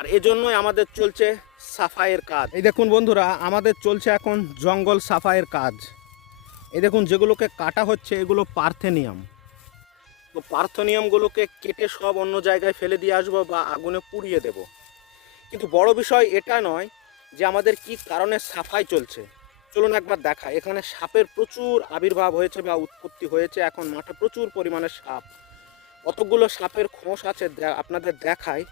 আর এজন্যই আমাদের চলছে সাফাইয়ের কাজ। এই দেখুন বন্ধুরা, আমাদের চলছে এখন জঙ্গল সাফাইয়ের কাজ। এই দেখুন যেগুলোকে কাটা হচ্ছে এগুলো পার্থেনিয়াম। তো পার্থেনিয়ামগুলোকে কেটে সব অন্য জায়গায় ফেলে দিয়ে আসবো বা আগুনে পুড়িয়ে দেব। কিন্তু বড় বিষয় এটা নয় যে আমাদের কি কারণে সাফাই চলছে। চলুন একবার দেখা। এখানে সাপের প্রচুর আবির্ভাব হয়েছে বা উৎপত্তি হয়েছে। এখন মাঠে প্রচুর পরিমাণে সাপ, কতগুলো সাপের খোঁস আছে আপনাদের দেখায়।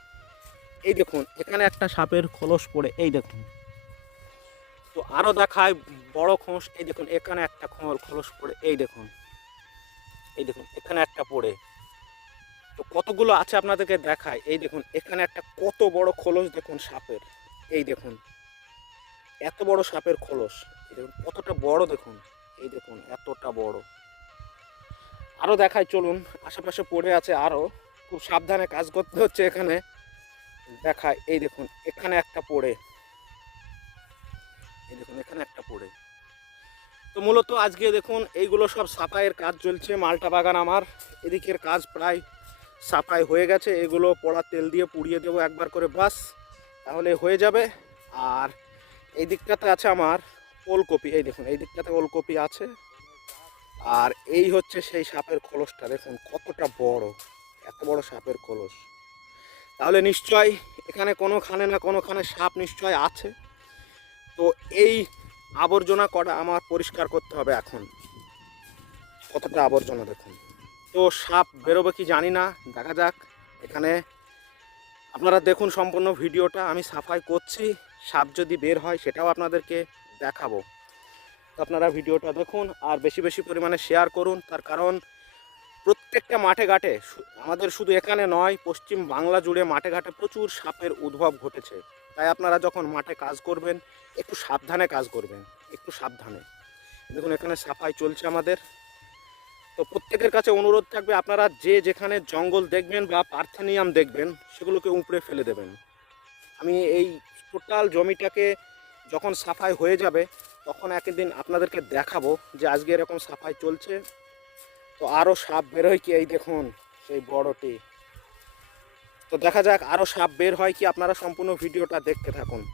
এই দেখুন এখানে একটা সাপের খোলস পড়ে, এই দেখুন। তো আরও দেখায় বড় খোঁস, এই দেখুন এখানে একটা খোলস পড়ে, এই দেখুন, এই দেখুন এখানে একটা পড়ে। তো কতগুলো আছে আপনাদেরকে দেখায়। এই দেখুন এখানে একটা কত বড় খোলস দেখুন সাপের, এই দেখুন এত বড় সাপের খোলস। এই দেখুন কতটা বড় দেখুন, এই দেখুন এতটা বড়। আরও দেখায়, চলুন। আশেপাশে পড়ে আছে আরও, খুব সাবধানে কাজ করতে হচ্ছে এখানে। দেখায়, এই দেখুন এখানে একটা পড়ে, এই দেখুন এখানে একটা পড়ে। তো মূলত আজকে দেখুন এইগুলো সব সাফাইয়ের কাজ চলছে। মালটা বাগান আমার, এদিকের কাজ প্রায় সাফাই হয়ে গেছে। এগুলো পোড়া তেল দিয়ে পুড়িয়ে দেবো একবার করে, বাস তাহলে হয়ে যাবে। আর এই দিকটাতে আছে আমার ওলকপি, এই দেখুন এই দিকটাতে ওলকপি আছে। আর এই হচ্ছে সেই সাপের খোলসটা, দেখুন কতটা বড়, এত বড় সাপের খোলস। তাহলে নিশ্চয় এখানে কোনোখানে না কোনোখানে সাপ নিশ্চয় আছে। তো এই আবর্জনা কটা আমার পরিষ্কার করতে হবে এখন। কতটা আবর্জনা দেখুন। তো সাপ বেরোবে কি জানি না, দেখা যাক। এখানে আপনারা দেখুন সম্পূর্ণ ভিডিওটা, আমি সাফাই করছি। সাপ যদি বের হয় সেটাও আপনাদেরকে দেখাবো। তো আপনারা ভিডিওটা দেখুন আর বেশি বেশি পরিমাণে শেয়ার করুন। তার কারণ প্রত্যেকটা মাঠে ঘাটে, আমাদের শুধু এখানে নয়, পশ্চিম বাংলা জুড়ে মাঠে ঘাটে প্রচুর সাপের উদ্ভব ঘটেছে। তাই আপনারা যখন মাঠে কাজ করবেন একটু সাবধানে কাজ করবেন, একটু সাবধানে। দেখুন এখানে সাফাই চলছে আমাদের। তো প্রত্যেকের কাছে অনুরোধ থাকবে, আপনারা যে যেখানে জঙ্গল দেখবেন বা পার্থেনিয়াম দেখবেন সেগুলোকে উপড়ে ফেলে দেবেন। আমি এই টোটাল জমিটাকে যখন সাফাই হয়ে যাবে তখন একদিন আপনাদেরকে দেখাবো যে আজকে এরকম সাফাই চলছে। তো আরও সাপ বেরোয় কি, এই দেখুন সেই বড়টি। তো দেখা যাক আরও সাপ বের হয় কি, আপনারা সম্পূর্ণ ভিডিওটা দেখতে থাকুন।